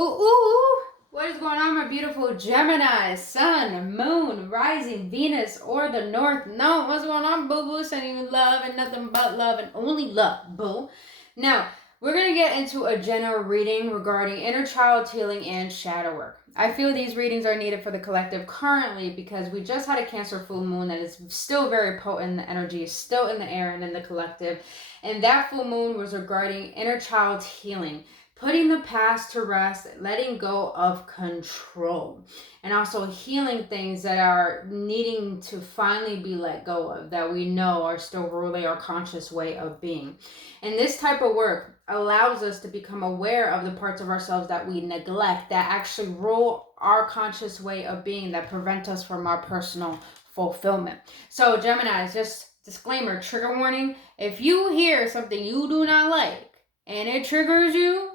Ooh, what is going on, my beautiful Gemini, Sun, Moon, Rising, Venus, or the North Node? What's going on, boo-boo? Sending you love and nothing but love and only love, boo. Now, we're going to get into a general reading regarding inner child healing and shadow work. I feel these readings are needed for the collective currently because we just had a Cancer full moon that is still very potent. The energy is still in the air and in the collective. And that full moon was regarding inner child healing, putting the past to rest, letting go of control, and also healing things that are needing to finally be let go of, that we know are still really our conscious way of being. And this type of work allows us to become aware of the parts of ourselves that we neglect, that actually rule our conscious way of being, that prevent us from our personal fulfillment. So Gemini, just disclaimer, trigger warning, if you hear something you do not like and it triggers you,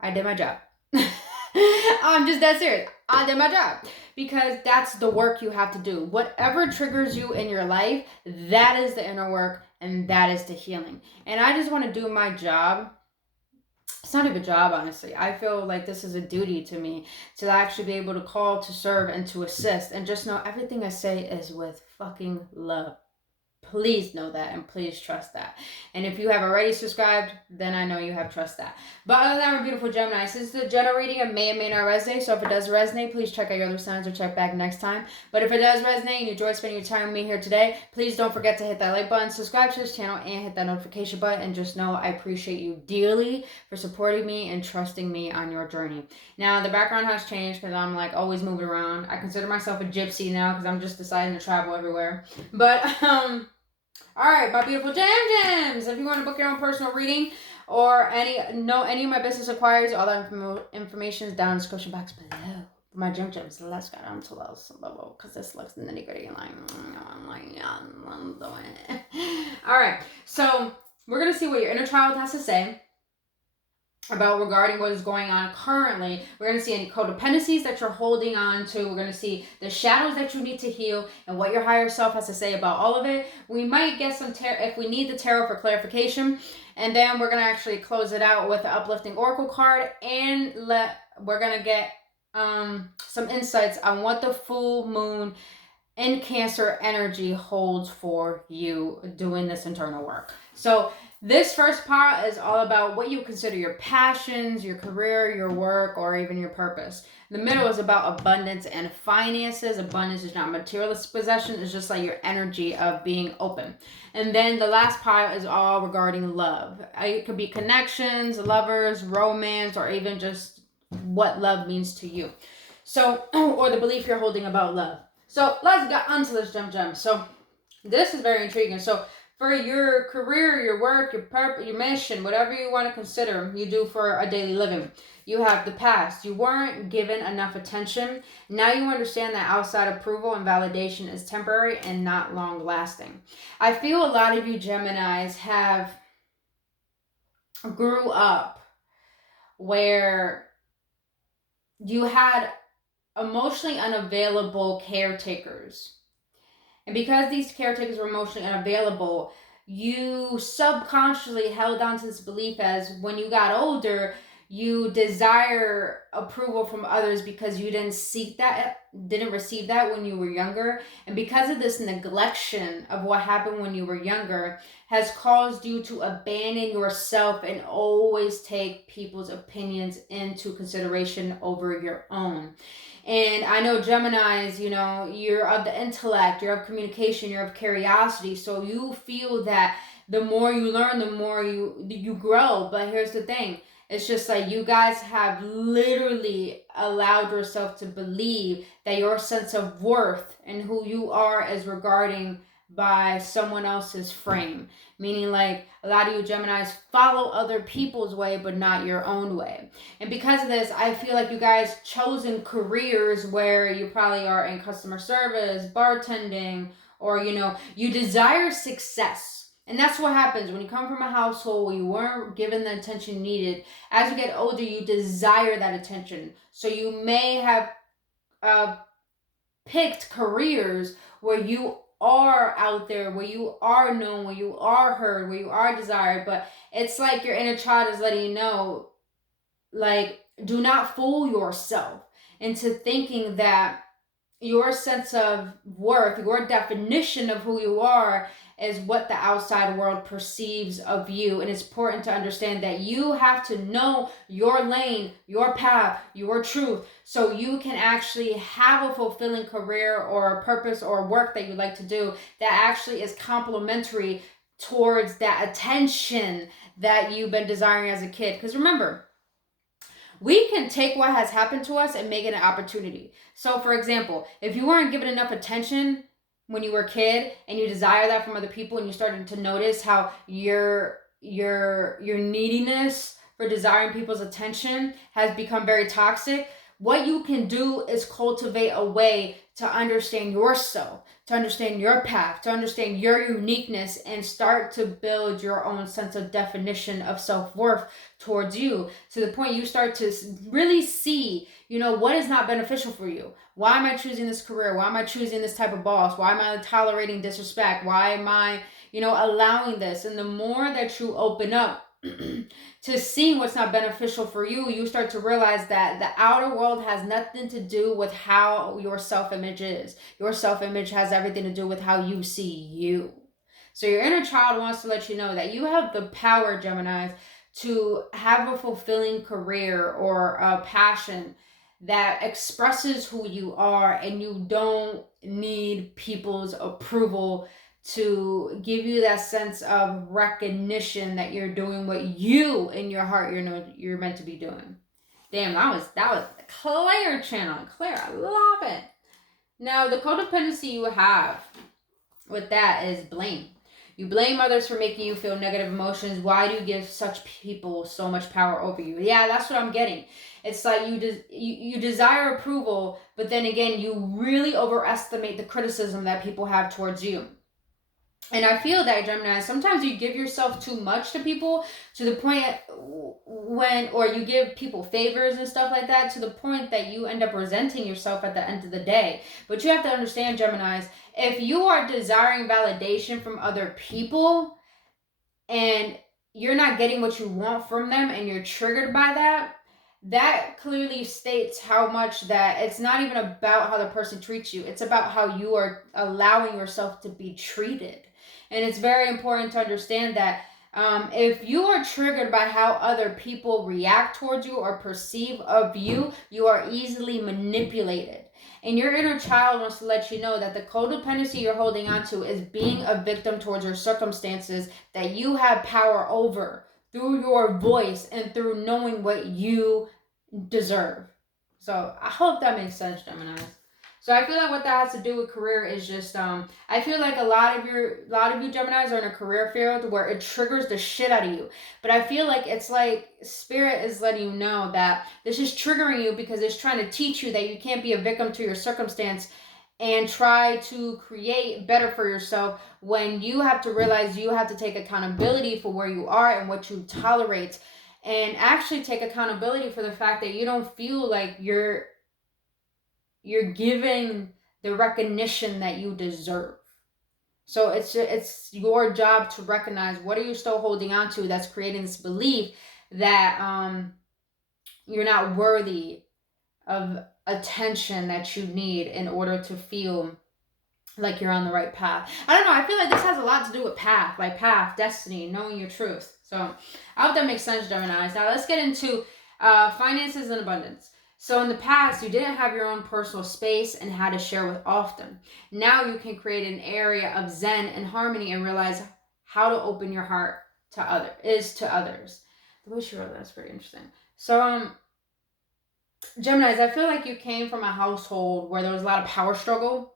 I did my job. I'm just that serious. I did my job. Because that's the work you have to do. Whatever triggers you in your life, that is the inner work and that is the healing. And I just want to do my job. It's not even a job, honestly. I feel like this is a duty to me to actually be able to call, to serve, and to assist. And just know everything I say is with fucking love. Please know that and please trust that. And if you have already subscribed, then I know you have trust that. But other than that, my beautiful Gemini, since the general reading, it may or may not resonate. So if it does resonate, please check out your other signs or check back next time. But if it does resonate and you enjoy spending your time with me here today, please don't forget to hit that like button, subscribe to this channel, and hit that notification button. And just know I appreciate you dearly for supporting me and trusting me on your journey. Now, the background has changed because I'm like always moving around. I consider myself a gypsy now because I'm just deciding to travel everywhere. But, alright, my beautiful gems. If you want to book your own personal reading or any of my business inquiries, all that information is down in the description box below. My gems, let's get on to those level because this looks nitty gritty. Alright, so we're going to see what your inner child has to say about regarding what is going on currently. We're going to see any codependencies that you're holding on to. We're going to see the shadows that you need to heal and what your higher self has to say about all of it. We might get some tarot if we need the tarot for clarification, and then we're going to actually close it out with the uplifting oracle card, and we're going to get some insights on what the full moon in Cancer energy holds for you doing this internal work. So this first part is all about what you consider your passions, your career, your work, or even your purpose. The middle is about abundance and finances. Abundance is not materialist possession. It's just like your energy of being open. And then the last part is all regarding love. It could be connections, lovers, romance, or even just what love means to you. So, or the belief you're holding about love. So let's get onto this gem. So this is very intriguing. So for your career, your work, your purpose, your mission, whatever you want to consider you do for a daily living, you have the past. You weren't given enough attention. Now you understand that outside approval and validation is temporary and not long lasting. I feel a lot of you Geminis have grew up where you had emotionally unavailable caretakers. And because these caretakers were emotionally unavailable, you subconsciously held on to this belief as when you got older, you desire approval from others because you didn't receive that when you were younger. And because of this neglection of what happened when you were younger has caused you to abandon yourself and always take people's opinions into consideration over your own. And I know Geminis, you're of the intellect, you're of communication, you're of curiosity. So you feel that the more you learn, the more you grow. But here's the thing. It's just like you guys have literally allowed yourself to believe that your sense of worth and who you are is regarding by someone else's frame. Meaning like a lot of you Geminis follow other people's way but not your own way. And because of this, I feel like you guys chosen careers where you probably are in customer service, bartending, or you desire success. And that's what happens when you come from a household where you weren't given the attention needed. As you get older, you desire that attention. So you may have picked careers where you are out there, where you are known, where you are heard, where you are desired. But it's like your inner child is letting you know, like, do not fool yourself into thinking that your sense of worth, your definition of who you are, is what the outside world perceives of you. And it's important to understand that you have to know your lane, your path, your truth, so you can actually have a fulfilling career or purpose or work that you like to do that actually is complementary towards that attention that you've been desiring as a kid. Because remember, we can take what has happened to us and make it an opportunity. So for example, if you weren't given enough attention when you were a kid and you desire that from other people, and you started to notice how your neediness for desiring people's attention has become very toxic, what you can do is cultivate a way to understand yourself, to understand your path, to understand your uniqueness, and start to build your own sense of definition of self-worth towards you, to the point you start to really see, what is not beneficial for you. Why am I choosing this career? Why am I choosing this type of boss? Why am I tolerating disrespect? Why am I, allowing this? And the more that you open up to seeing what's not beneficial for you, you start to realize that the outer world has nothing to do with how your self-image is. Your self-image has everything to do with how you see you. So your inner child wants to let you know that you have the power, Geminis, to have a fulfilling career or a passion that expresses who you are, and you don't need people's approval to give you that sense of recognition that you're doing what you in your heart you're meant to be doing. Damn, that was Claire channel. Claire, I love it. Now, the codependency you have with that is blame. You blame others for making you feel negative emotions. Why do you give such people so much power over you? Yeah, that's what I'm getting. It's like you desire approval, but then again, you really overestimate the criticism that people have towards you. And I feel that, Gemini, sometimes you give yourself too much to people, to the point or you give people favors and stuff like that, to the point that you end up resenting yourself at the end of the day. But you have to understand, Geminis, if you are desiring validation from other people and you're not getting what you want from them and you're triggered by that, that clearly states how much that it's not even about how the person treats you. It's about how you are allowing yourself to be treated. And it's very important to understand that if you are triggered by how other people react towards you or perceive of you, you are easily manipulated. And your inner child wants to let you know that the codependency you're holding on to is being a victim towards your circumstances that you have power over through your voice and through knowing what you deserve. So I hope that makes sense, Gemini. So I feel like what that has to do with career is just I feel like a lot of you Geminis are in a career field where it triggers the shit out of you. But I feel like it's like spirit is letting you know that this is triggering you because it's trying to teach you that you can't be a victim to your circumstance and try to create better for yourself, when you have to realize you have to take accountability for where you are and what you tolerate, and actually take accountability for the fact that you don't feel like you're giving the recognition that you deserve. So it's your job to recognize, what are you still holding on to that's creating this belief that you're not worthy of attention that you need in order to feel like you're on the right path. I don't know, I feel like this has a lot to do with path, destiny, knowing your truth. So I hope that makes sense, Geminis. Now let's get into finances and abundance. So in the past, you didn't have your own personal space and had to share with often. Now you can create an area of zen and harmony and realize how to open your heart to others. The way she wrote that's pretty interesting. So Geminis, I feel like you came from a household where there was a lot of power struggle,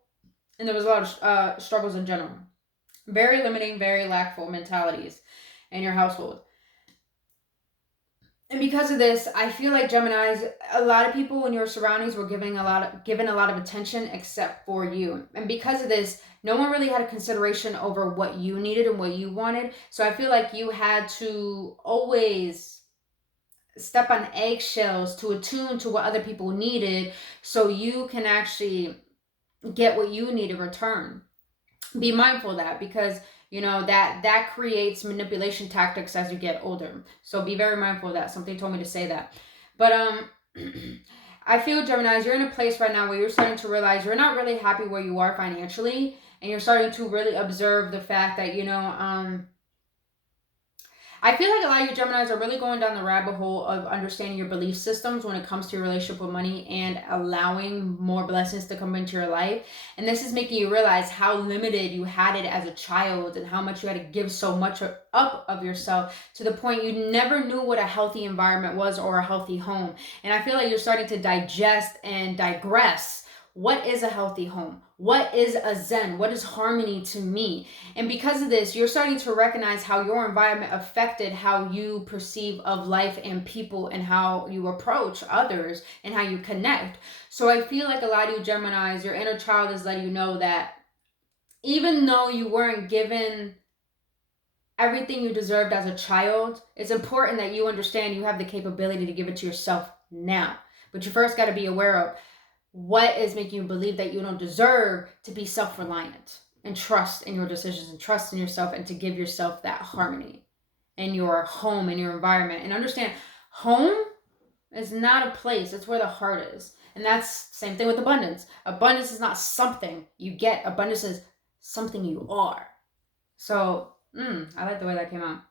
and there was a lot of struggles in general. Very limiting, very lackful mentalities in your household. And because of this, I feel like, Geminis, a lot of people in your surroundings were given a lot of attention except for you. And because of this, no one really had a consideration over what you needed and what you wanted. So I feel like you had to always step on eggshells to attune to what other people needed, so you can actually get what you need in return. Be mindful of that, because that creates manipulation tactics as you get older. So be very mindful of that. Something told me to say that. But I feel, Geminis, you're in a place right now where you're starting to realize you're not really happy where you are financially, and you're starting to really observe the fact that, I feel like a lot of you Geminis are really going down the rabbit hole of understanding your belief systems when it comes to your relationship with money and allowing more blessings to come into your life. And this is making you realize how limited you had it as a child and how much you had to give so much up of yourself to the point you never knew what a healthy environment was or a healthy home. And I feel like you're starting to digest and digress. What is a healthy home? What is a zen? What is harmony to me? And because of this, you're starting to recognize how your environment affected how you perceive of life and people and how you approach others and how you connect. So I feel like a lot of you Geminis, your inner child is letting you know that even though you weren't given everything you deserved as a child, it's important that you understand you have the capability to give it to yourself now. But you first got to be aware of what is making you believe that you don't deserve to be self-reliant and trust in your decisions and trust in yourself and to give yourself that harmony in your home, in your environment. And understand, home is not a place, it's where the heart is. And that's the same thing with abundance. Abundance is not something you get. Abundance is something you are. So, I like the way that came out.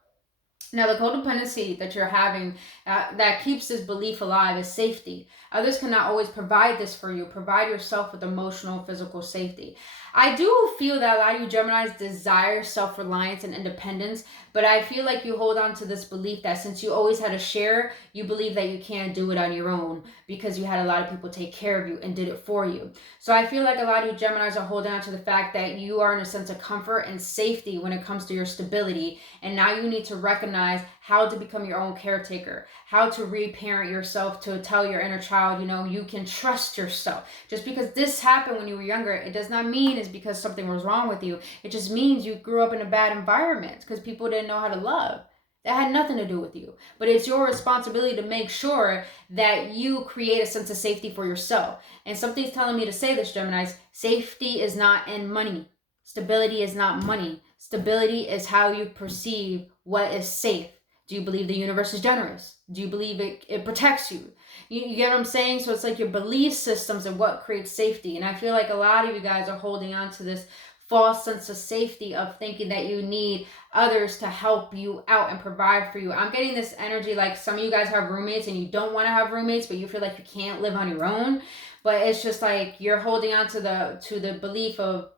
Now, the codependency that you're having that keeps this belief alive is safety. Others cannot always provide this for you. Provide yourself with emotional, physical safety. I do feel that a lot of you Geminis desire self-reliance and independence, but I feel like you hold on to this belief that since you always had a share, you believe that you can't do it on your own because you had a lot of people take care of you and did it for you. So I feel like a lot of you Geminis are holding on to the fact that you are in a sense of comfort and safety when it comes to your stability, and now you need to recognize how to become your own caretaker, how to reparent yourself, to tell your inner child, you can trust yourself. Just because this happened when you were younger, it does not mean it's because something was wrong with you. It just means you grew up in a bad environment because people didn't know how to love. That had nothing to do with you. But it's your responsibility to make sure that you create a sense of safety for yourself. And something's telling me to say this, Geminis, safety is not in money. Stability is not money. Stability is how you perceive what is safe. Do you believe the universe is generous? Do you believe it protects you? You get what I'm saying? So it's like your belief systems and what creates safety. And I feel like a lot of you guys are holding on to this false sense of safety of thinking that you need others to help you out and provide for you. I'm getting this energy like some of you guys have roommates and you don't want to have roommates, but you feel like you can't live on your own. But it's just like you're holding on to the belief of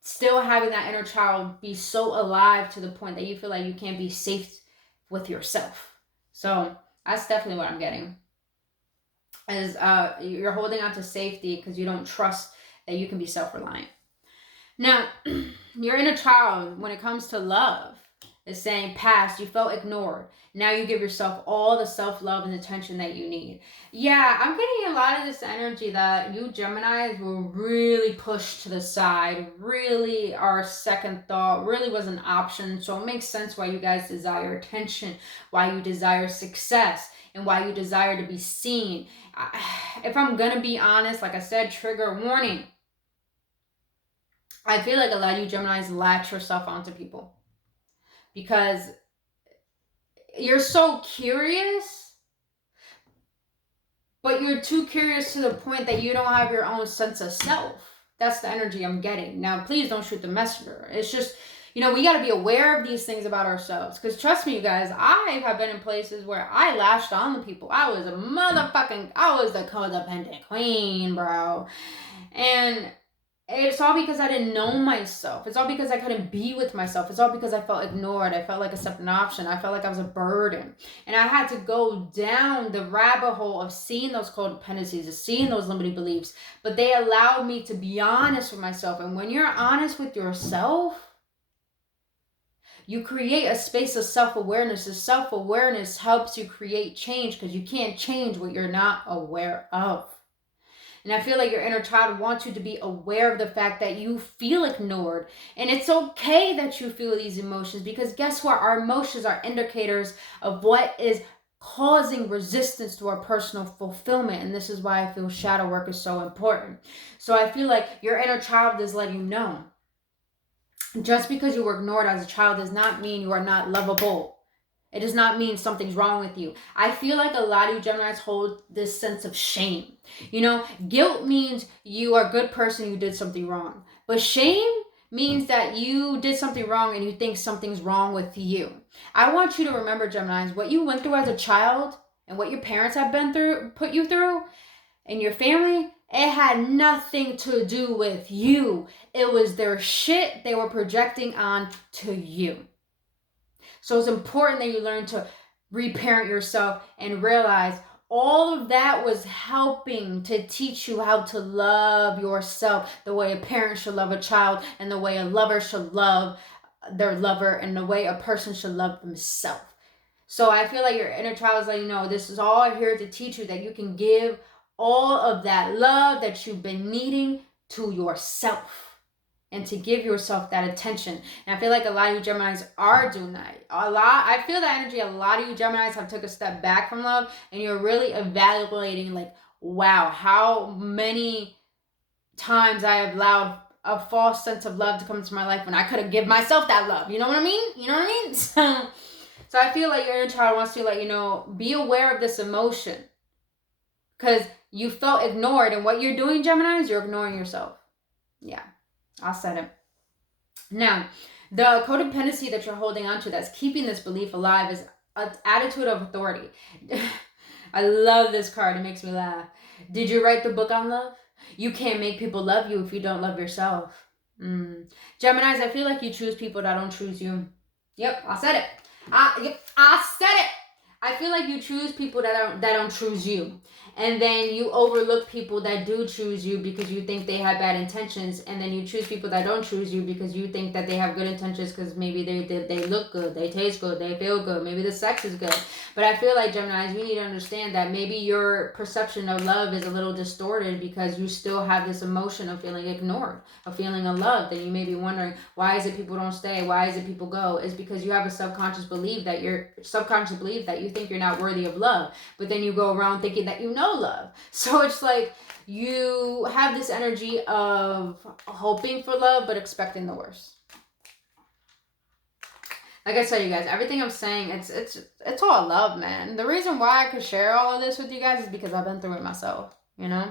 still having that inner child be so alive to the point that you feel like you can't be safe with yourself. So that's definitely what I'm getting. Is you're holding on to safety because you don't trust that you can be self-reliant. Now, your inner child, when it comes to love, is saying past, you felt ignored. Now you give yourself all the self-love and attention that you need. Yeah, I'm getting a lot of this energy that you Geminis were really pushed to the side, really are second thought, really was an option. So it makes sense why you guys desire attention, why you desire success, and why you desire to be seen. If I'm going to be honest, like I said, trigger warning. I feel like a lot of you Geminis latch yourself onto people because you're so curious, but you're too curious to the point that you don't have your own sense of self. That's the energy I'm getting. Now, please don't shoot the messenger. It's just, we got to be aware of these things about ourselves. Because trust me, you guys, I have been in places where I lashed on to people. I was the codependent queen, bro. And it's all because I didn't know myself. It's all because I couldn't be with myself. It's all because I felt ignored. I felt like a second option. I felt like I was a burden. And I had to go down the rabbit hole of seeing those codependencies, of seeing those limiting beliefs. But they allowed me to be honest with myself. And when you're honest with yourself, you create a space of self-awareness. The self-awareness helps you create change because you can't change what you're not aware of. And I feel like your inner child wants you to be aware of the fact that you feel ignored. And it's okay that you feel these emotions because guess what? Our emotions are indicators of what is causing resistance to our personal fulfillment. And this is why I feel shadow work is so important. So I feel like your inner child is letting you know. Just because you were ignored as a child does not mean you are not lovable. It does not mean something's wrong with you. I feel like a lot of you Geminis hold this sense of shame. You know, guilt means you are a good person, you did something wrong. But shame means that you did something wrong and you think something's wrong with you. I want you to remember, Geminis, what you went through as a child and what your parents have been through, put you through, and your family, it had nothing to do with you. It was their shit they were projecting on to you. So it's important that you learn to reparent yourself and realize all of that was helping to teach you how to love yourself the way a parent should love a child, and the way a lover should love their lover, and the way a person should love themselves. So I feel like your inner child is letting you know this is all here to teach you that you can give all of that love that you've been needing to yourself, and to give yourself that attention. And I feel like a lot of you Geminis are doing that. I feel that energy. A lot of you Geminis have took a step back from love, and you're really evaluating, like, wow, how many times I have allowed a false sense of love to come into my life when I could have given myself that love. You know what I mean? You know what I mean? So I feel like your inner child wants to let you know, be aware of this emotion. Because you felt ignored, and what you're doing, Geminis, you're ignoring yourself. Yeah. I said it. Now, the codependency that you're holding on to that's keeping this belief alive is an attitude of authority. I love this card. It makes me laugh. Did you write the book on love? You can't make people love you if you don't love yourself. Geminis, I feel like you choose people that don't choose you. Yep, I said it. I said it. I feel like you choose people that don't choose you. And then you overlook people that do choose you because you think they have bad intentions. And then you choose people that don't choose you because you think that they have good intentions, because maybe they look good, they taste good, they feel good, maybe the sex is good. But I feel like, Geminis, you need to understand that maybe your perception of love is a little distorted because you still have this emotion of feeling ignored, of feeling unloved. That you may be wondering, why is it people don't stay? Why is it people go? It's because you have a subconscious belief that you think you're not worthy of love. But then you go around thinking that you know love. So it's like you have this energy of hoping for love but expecting the worst. Like I said, you guys, everything I'm saying, it's all love, man. The reason why I could share all of this with you guys is because I've been through it myself, you know?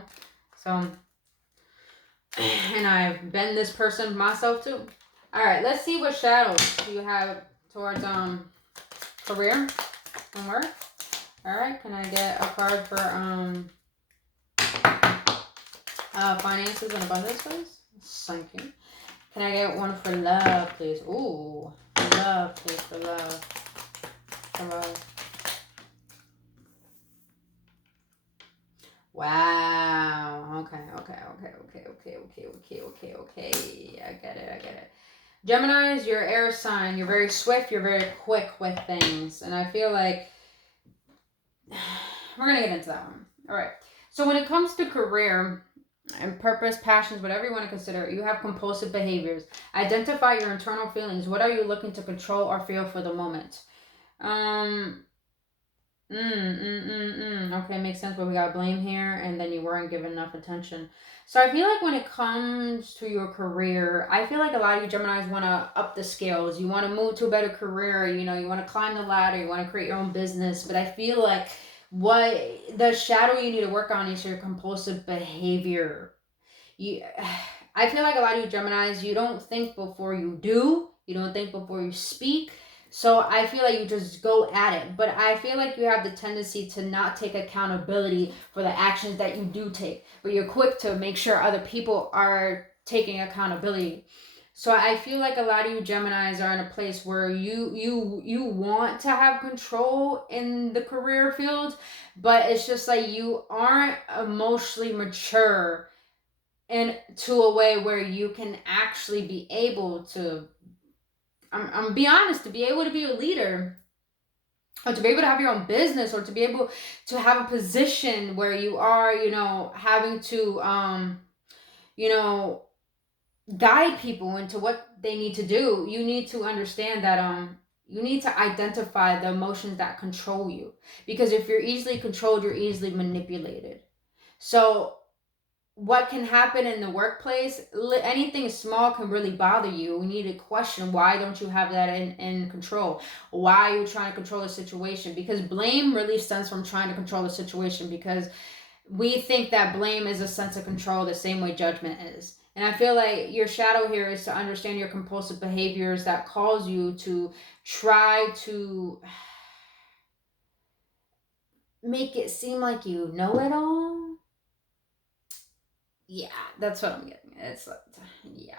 So, and I've been this person myself too. All right, let's see what shadows you have towards career and work. All right, can I get a card for finances and abundance, please? Thank you. Can I get one for love, please? Ooh, love, please, for love. For love. Wow. Okay. I get it. Geminis, you're air sign. You're very swift. You're very quick with things. And I feel like we're going to get into that one. All right. So when it comes to career and purpose, passions, whatever you want to consider it, you have compulsive behaviors. Identify your internal feelings. What are you looking to control or feel for the moment? Okay, makes sense, but we got blame here, and then you weren't given enough attention. So I feel like when it comes to your career, I feel like a lot of you Geminis want to up the scales. You want to move to a better career. You know, you want to climb the ladder. You want to create your own business. But I feel like what the shadow you need to work on is your compulsive behavior. I feel like a lot of you Geminis, you don't think before you do. You don't think before you speak. So I feel like you just go at it. But I feel like you have the tendency to not take accountability for the actions that you do take. But you're quick to make sure other people are taking accountability. So I feel like a lot of you Geminis are in a place where you want to have control in the career field, but it's just like you aren't emotionally mature into a way where you can actually be able to, I'm be honest, to be able to be a leader, or to be able to have your own business, or to be able to have a position where you are, you know, having to, you know, guide people into what they need to do. You need to understand that, you need to identify the emotions that control you. Because if you're easily controlled, you're easily manipulated. So what can happen in the workplace, anything small can really bother you. We need to question, why don't you have that in control? Why are you trying to control the situation? Because blame really stems from trying to control the situation, because we think that blame is a sense of control the same way judgment is. And I feel like your shadow here is to understand your compulsive behaviors that cause you to try to make it seem like you know it all. Yeah, that's what I'm getting. It's like, yeah,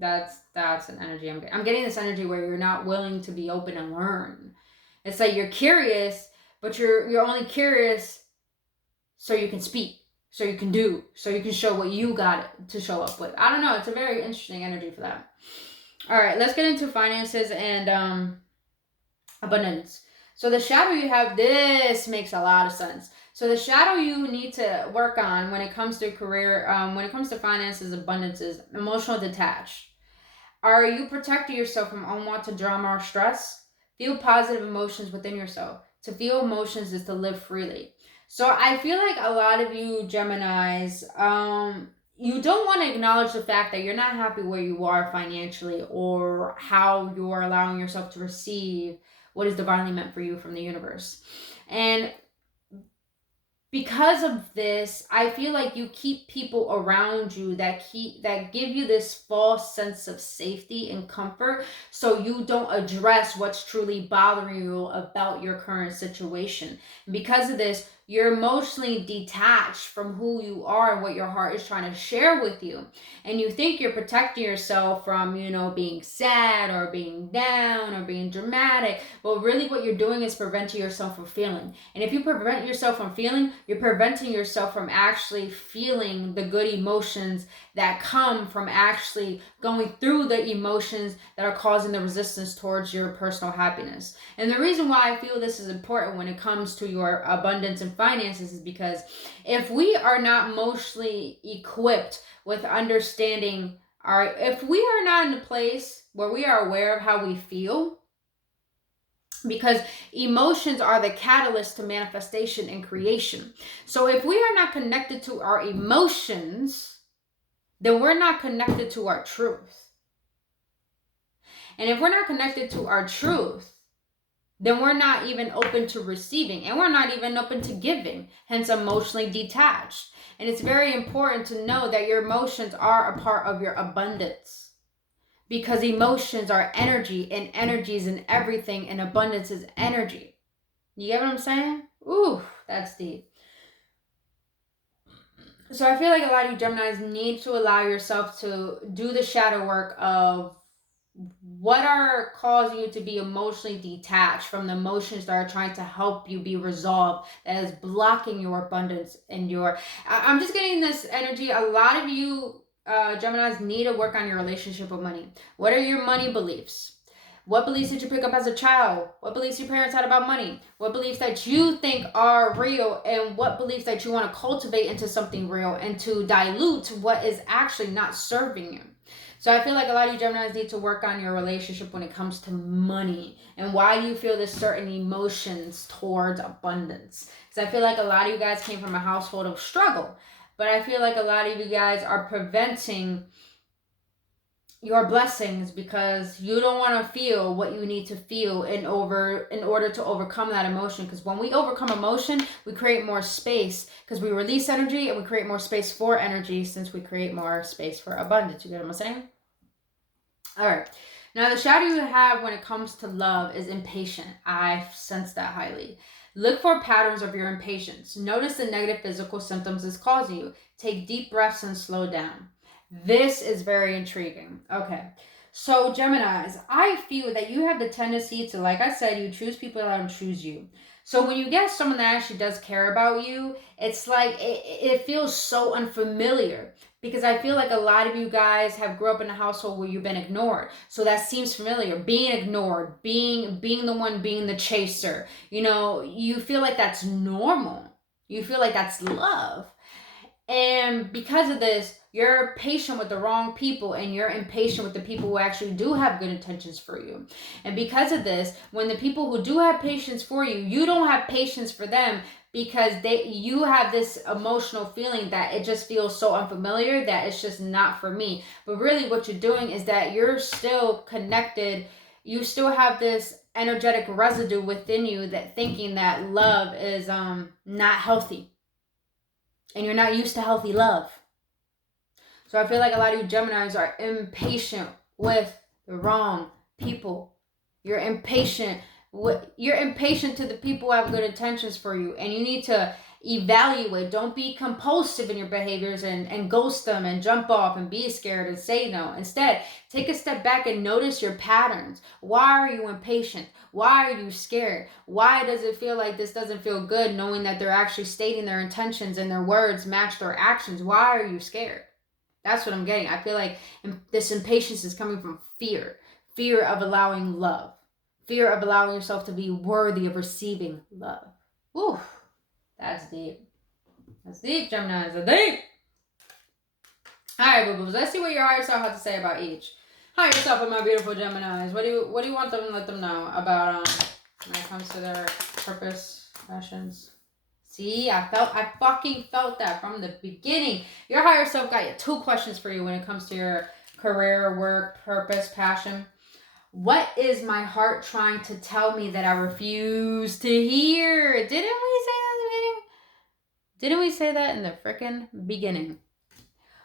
that's an energy I'm getting. I'm getting this energy where you're not willing to be open and learn. It's like you're curious, but you're only curious so you can speak, so you can do, so you can show what you got to show up with. I don't know. It's a very interesting energy for that. All right, let's get into finances and abundance. So the shadow you have, this makes a lot of sense. So the shadow you need to work on when it comes to career, when it comes to finances, abundance, is emotional detached. Are you protecting yourself from unwanted drama or stress? Feel positive emotions within yourself. To feel emotions is to live freely. So I feel like a lot of you Geminis, you don't want to acknowledge the fact that you're not happy where you are financially, or how you're allowing yourself to receive what is divinely meant for you from the universe. And because of this, I feel like you keep people around you that give you this false sense of safety and comfort, so you don't address what's truly bothering you about your current situation. And because of this, you're emotionally detached from who you are and what your heart is trying to share with you. And you think you're protecting yourself from, being sad or being down or being dramatic. But really what you're doing is preventing yourself from feeling. And if you prevent yourself from feeling, you're preventing yourself from actually feeling the good emotions that come from actually going through the emotions that are causing the resistance towards your personal happiness. And the reason why I feel this is important when it comes to your abundance and finances is because if we are not emotionally equipped with understanding if we are not in a place where we are aware of how we feel, because emotions are the catalyst to manifestation and creation. So if we are not connected to our emotions, then we're not connected to our truth. And if we're not connected to our truth, then we're not even open to receiving, and we're not even open to giving, hence emotionally detached. And it's very important to know that your emotions are a part of your abundance, because emotions are energy, and energy is in everything, and abundance is energy. You get what I'm saying? Ooh, that's deep. So I feel like a lot of you Geminis need to allow yourself to do the shadow work of what are causing you to be emotionally detached from the emotions that are trying to help you be resolved, that is blocking your abundance and I'm just getting this energy. A lot of you Geminis need to work on your relationship with money. What are your money beliefs? What beliefs did you pick up as a child? What beliefs your parents had about money? What beliefs that you think are real, and what beliefs that you want to cultivate into something real and to dilute what is actually not serving you? So I feel like a lot of you Geminis need to work on your relationship when it comes to money. And why do you feel this certain emotions towards abundance? Because I feel like a lot of you guys came from a household of struggle. But I feel like a lot of you guys are preventing your blessings because you don't want to feel what you need to feel in order to overcome that emotion. Because when we overcome emotion, we create more space, because we release energy and we create more space for energy, since we create more space for abundance. You get what I'm saying? All right. Now, the shadow you have when it comes to love is impatient. I sense that highly. Look for patterns of your impatience. Notice the negative physical symptoms it's causing you. Take deep breaths and slow down. This is very intriguing. Okay. So, Geminis, I feel that you have the tendency to, like I said, you choose people that don't choose you. So when you get someone that actually does care about you, it's like it feels so unfamiliar, because I feel like a lot of you guys have grew up in a household where you've been ignored. So that seems familiar. Being ignored, being the one being the chaser. You feel like that's normal. You feel like that's love. And because of this, you're patient with the wrong people, and you're impatient with the people who actually do have good intentions for you. And because of this, when the people who do have patience for you, you don't have patience for them, because you have this emotional feeling that it just feels so unfamiliar that it's just not for me. But really what you're doing is that you're still connected. You still have this energetic residue within you that thinking that love is not healthy. And you're not used to healthy love. So I feel like a lot of you Geminis are impatient with the wrong people. You're impatient to the people who have good intentions for you, and you need to evaluate. Don't be compulsive in your behaviors and ghost them and jump off and be scared and say no. Instead, take a step back and notice your patterns. Why are you impatient? Why are you scared? Why does it feel like this doesn't feel good, knowing that they're actually stating their intentions and their words match their actions? Why are you scared? That's what I'm getting. I feel like this impatience is coming from fear. Fear of allowing love. Fear of allowing yourself to be worthy of receiving love. Whew. That's deep. That's deep, Gemini. That's deep. Alright, boo-boos. Let's see what your higher self has to say about each. Higher self of my beautiful Geminis. What do you want them to let them know about when it comes to their purpose, passions? See, I fucking felt that from the beginning. Your higher self got you 2 questions for you when it comes to your career, work, purpose, passion. What is my heart trying to tell me that I refuse to hear? Didn't we say that in the beginning? Didn't we say that in the frickin' beginning?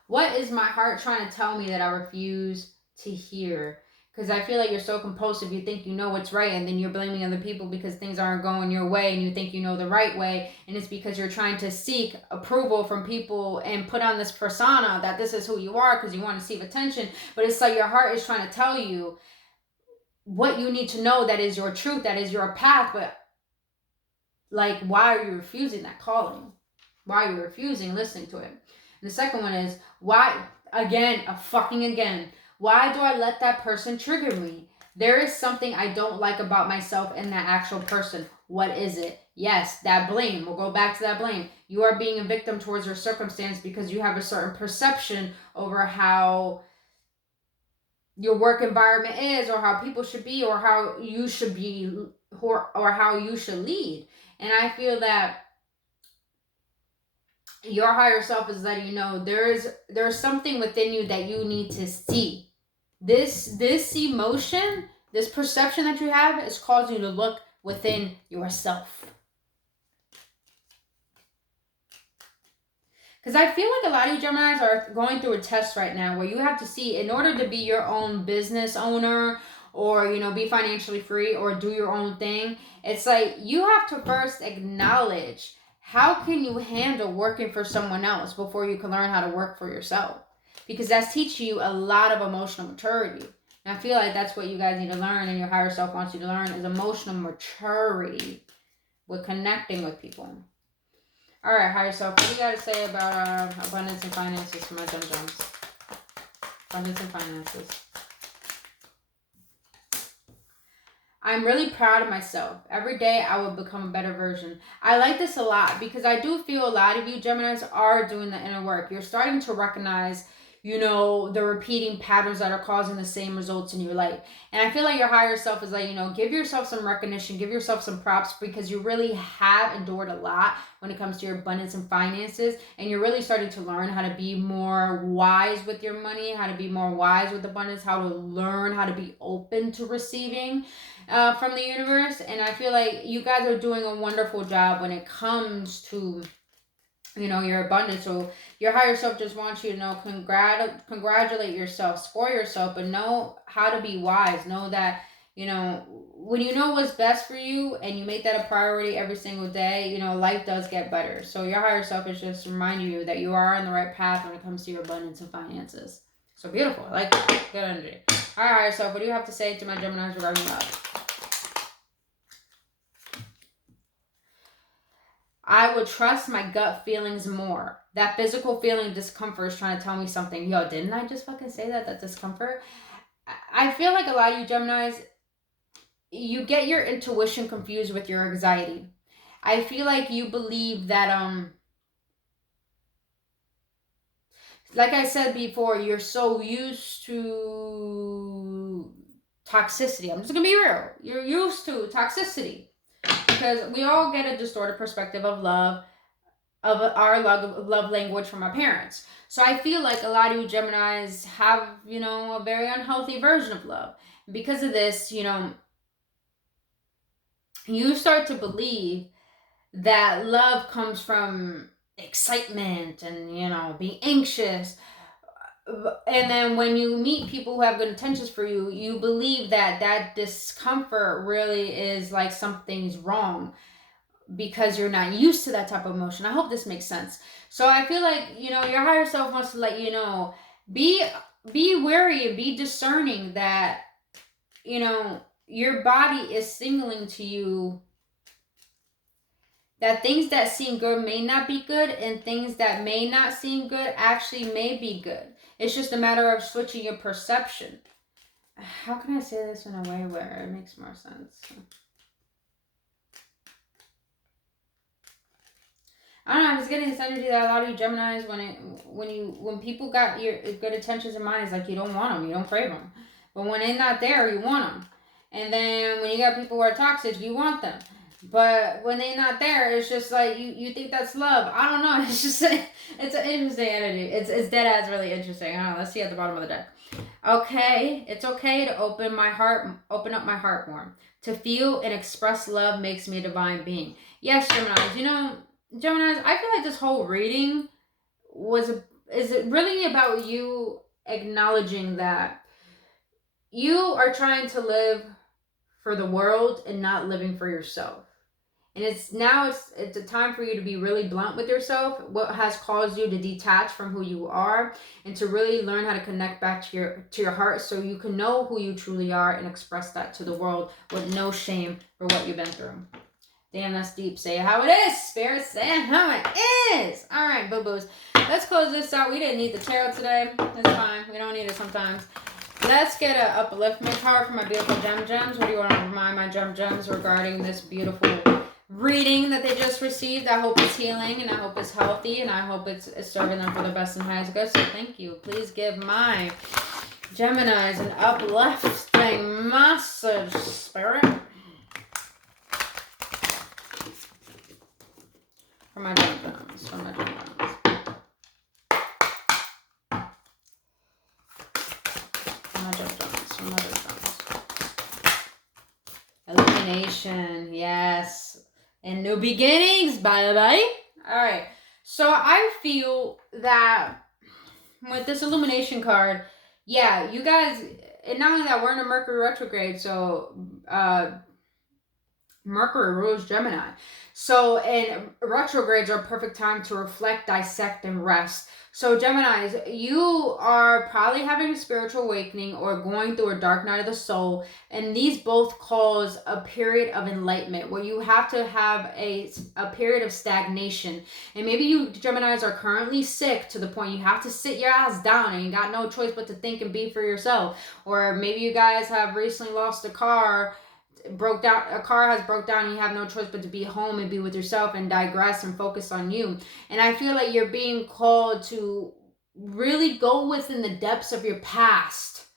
What is my heart trying to tell me that I refuse to hear? Because I feel like you're so compulsive. You think you know what's right, and then you're blaming other people because things aren't going your way, and you think you know the right way, and it's because you're trying to seek approval from people and put on this persona that this is who you are because you want to receive attention. But it's like your heart is trying to tell you what you need to know, that is your truth, that is your path. But like, why are you refusing that calling? Why are you refusing listening to it? And the second one is, why, again, why do I let that person trigger me? There is something I don't like about myself and that actual person. What is it? Yes, that blame. We'll go back to that blame. You are being a victim towards your circumstance because you have a certain perception over how your work environment is, or how people should be, or how you should be, or how you should lead. And I feel that your higher self is letting you know there's something within you that you need to see. This emotion, this perception that you have is causing you to look within yourself. Because I feel like a lot of you Geminis are going through a test right now where you have to see, in order to be your own business owner, or, you know, be financially free, or do your own thing, it's like you have to first acknowledge, how can you handle working for someone else before you can learn how to work for yourself? Because that's teaching you a lot of emotional maturity. And I feel like that's what you guys need to learn, and your higher self wants you to learn, is emotional maturity with connecting with people. All right, higher self, what do you got to say about abundance and finances for my Gem-Gems? Abundance and finances. I'm really proud of myself. Every day I will become a better version. I like this a lot because I do feel a lot of you Geminis are doing the inner work. You're starting to recognize, you know, the repeating patterns that are causing the same results in your life. And I feel like your higher self is like, you know, give yourself some recognition, give yourself some props, because you really have endured a lot when it comes to your abundance and finances. And you're really starting to learn how to be more wise with your money, how to be more wise with abundance, how to learn how to be open to receiving from the universe. And I feel like you guys are doing a wonderful job when it comes to, you know, your abundance. So your higher self just wants you to know, congratulate yourself, score yourself, but know how to be wise. Know that, you know, when you know what's best for you and you make that a priority every single day, you know, life does get better. So your higher self is just reminding you that you are on the right path when it comes to your abundance and finances. So beautiful. I like it. Good energy. All right, higher self, what do you have to say to my Geminis regarding love? I would trust my gut feelings more. That physical feeling of discomfort is trying to tell me something. Yo, didn't I just fucking say that? That discomfort? I feel like a lot of you Geminis, you get your intuition confused with your anxiety. I feel like you believe that, like I said before, you're so used to toxicity. I'm just gonna be real. You're used to toxicity. because we all get a distorted perspective of love, of our love language from our parents. So I feel like a lot of you Geminis have, you know, a very unhealthy version of love. Because of this, you know, you start to believe that love comes from excitement and, you know, being anxious. And then when you meet people who have good intentions for you, you believe that that discomfort really is like something's wrong because you're not used to that type of emotion. I hope this makes sense. So I feel like, you know, your higher self wants to let you know, be wary and be discerning that, you know, your body is signaling to you that things that seem good may not be good, and things that may not seem good actually may be good. It's just a matter of switching your perception. How can I say this in a way where it makes more sense? I don't know, I'm just getting this energy that a lot of you Geminis, when people got your good intentions in mind, it's like you don't want them, you don't crave them. But when they're not there, you want them. And then when you got people who are toxic, you want them. But when they're not there, it's just like you think that's love. I don't know. It's just it's an interesting energy. It's dead ass really interesting. I don't know. Let's see at the bottom of the deck. Okay, it's okay to open up my heart more. To feel and express love makes me a divine being. Yes, Geminis. You know, Geminis, I feel like this whole reading is it really about you acknowledging that you are trying to live for the world and not living for yourself. And it's a time for you to be really blunt with yourself, what has caused you to detach from who you are, and to really learn how to connect back to your heart so you can know who you truly are and express that to the world with no shame for what you've been through. Damn, that's deep. Say it how it is. Spirit, say it how it is. All right, boo-boos. Let's close this out. We didn't need the tarot today. That's fine. We don't need it sometimes. Let's get an upliftment card for my beautiful gems. What do you want to remind my gems regarding this beautiful reading that they just received? I hope it's healing, and I hope it's healthy, and I hope it's serving them for the best and highest good. So thank you. Please give my Geminis an uplifting message, Spirit. For my gems. For my gems. Illumination, yes. And new beginnings, bye-bye. Alright, so I feel that with this illumination card, yeah, you guys, and not only that, we're in a Mercury Retrograde, so Mercury rules Gemini. So, and retrogrades are a perfect time to reflect, dissect, and rest. So, Geminis, you are probably having a spiritual awakening or going through a dark night of the soul. And these both cause a period of enlightenment where you have to have a period of stagnation. And maybe you Geminis are currently sick to the point you have to sit your ass down and you got no choice but to think and be for yourself. Or maybe you guys have recently lost a car. A car has broke down and you have no choice but to be home and be with yourself and digress and focus on you. And I feel like you're being called to really go within the depths of your past,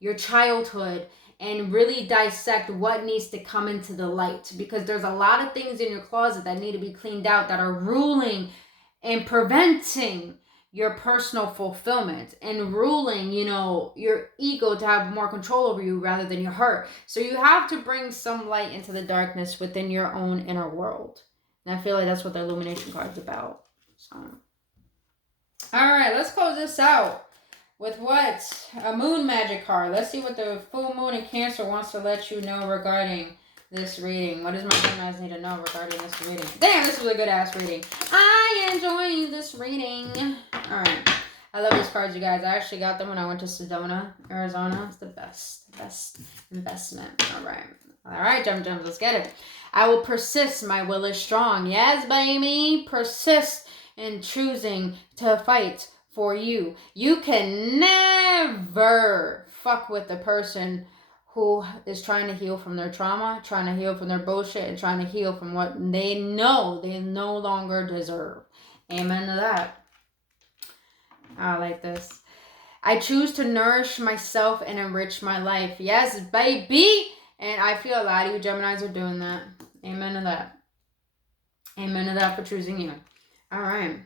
your childhood, and really dissect what needs to come into the light, because there's a lot of things in your closet that need to be cleaned out that are ruling and preventing your personal fulfillment and ruling, you know, your ego to have more control over you rather than your heart. So you have to bring some light into the darkness within your own inner world. And I feel like that's what the illumination card's about. So, all right, let's close this out with what? A moon magic card. Let's see what the full moon in Cancer wants to let you know regarding this reading. What does my Geminis need to know regarding this reading? Damn, this was a good ass reading. I enjoy this reading. Alright. I love these cards, you guys. I actually got them when I went to Sedona, Arizona. It's the best investment. Alright, gems, let's get it. I will persist. My will is strong. Yes, baby. Persist in choosing to fight for you. You can never fuck with the person who is trying to heal from their trauma, trying to heal from their bullshit, and trying to heal from what they know they no longer deserve. Amen to that. I like this. I choose to nourish myself and enrich my life. Yes, baby. And I feel a lot of you Geminis are doing that. Amen to that. Amen to that for choosing you. All right.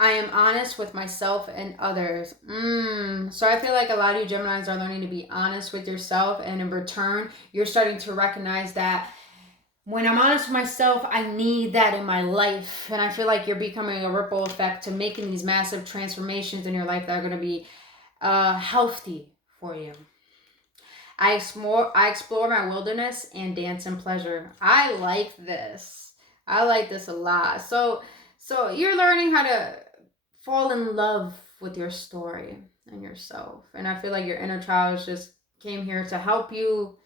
I am honest with myself and others. So I feel like a lot of you Geminis are learning to be honest with yourself, and in return, you're starting to recognize that when I'm honest with myself, I need that in my life. And I feel like you're becoming a ripple effect to making these massive transformations in your life that are going to be healthy for you. I explore my wilderness and dance in pleasure. I like this. I like this a lot. So you're learning how to fall in love with your story and yourself. And I feel like your inner child just came here to help you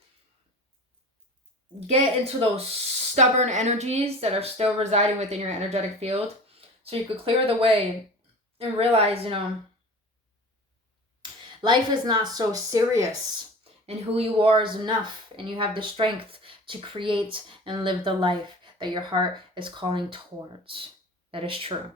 get into those stubborn energies that are still residing within your energetic field, so you could clear the way and realize, life is not so serious, and who you are is enough, and you have the strength to create and live the life that your heart is calling towards. That is true.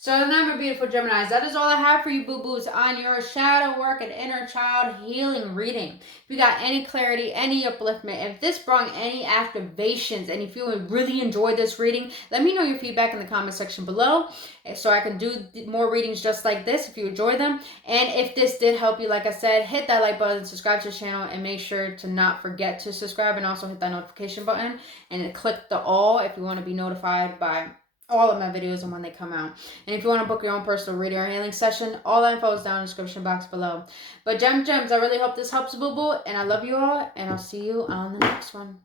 So remember, beautiful Geminis, that is all I have for you, boo-boos, on your shadow work and inner child healing reading. If you got any clarity, any upliftment, if this brought any activations, and if you really enjoyed this reading, let me know your feedback in the comment section below so I can do more readings just like this if you enjoy them. And if this did help you, like I said, hit that like button, subscribe to the channel, and make sure to not forget to subscribe, and also hit that notification button and click the all if you want to be notified by all of my videos and when they come out. And if you want to book your own personal reading or healing session, all that info is down in the description box below. But gems, I really hope this helps, boo boo, and I love you all, and I'll see you on the next one.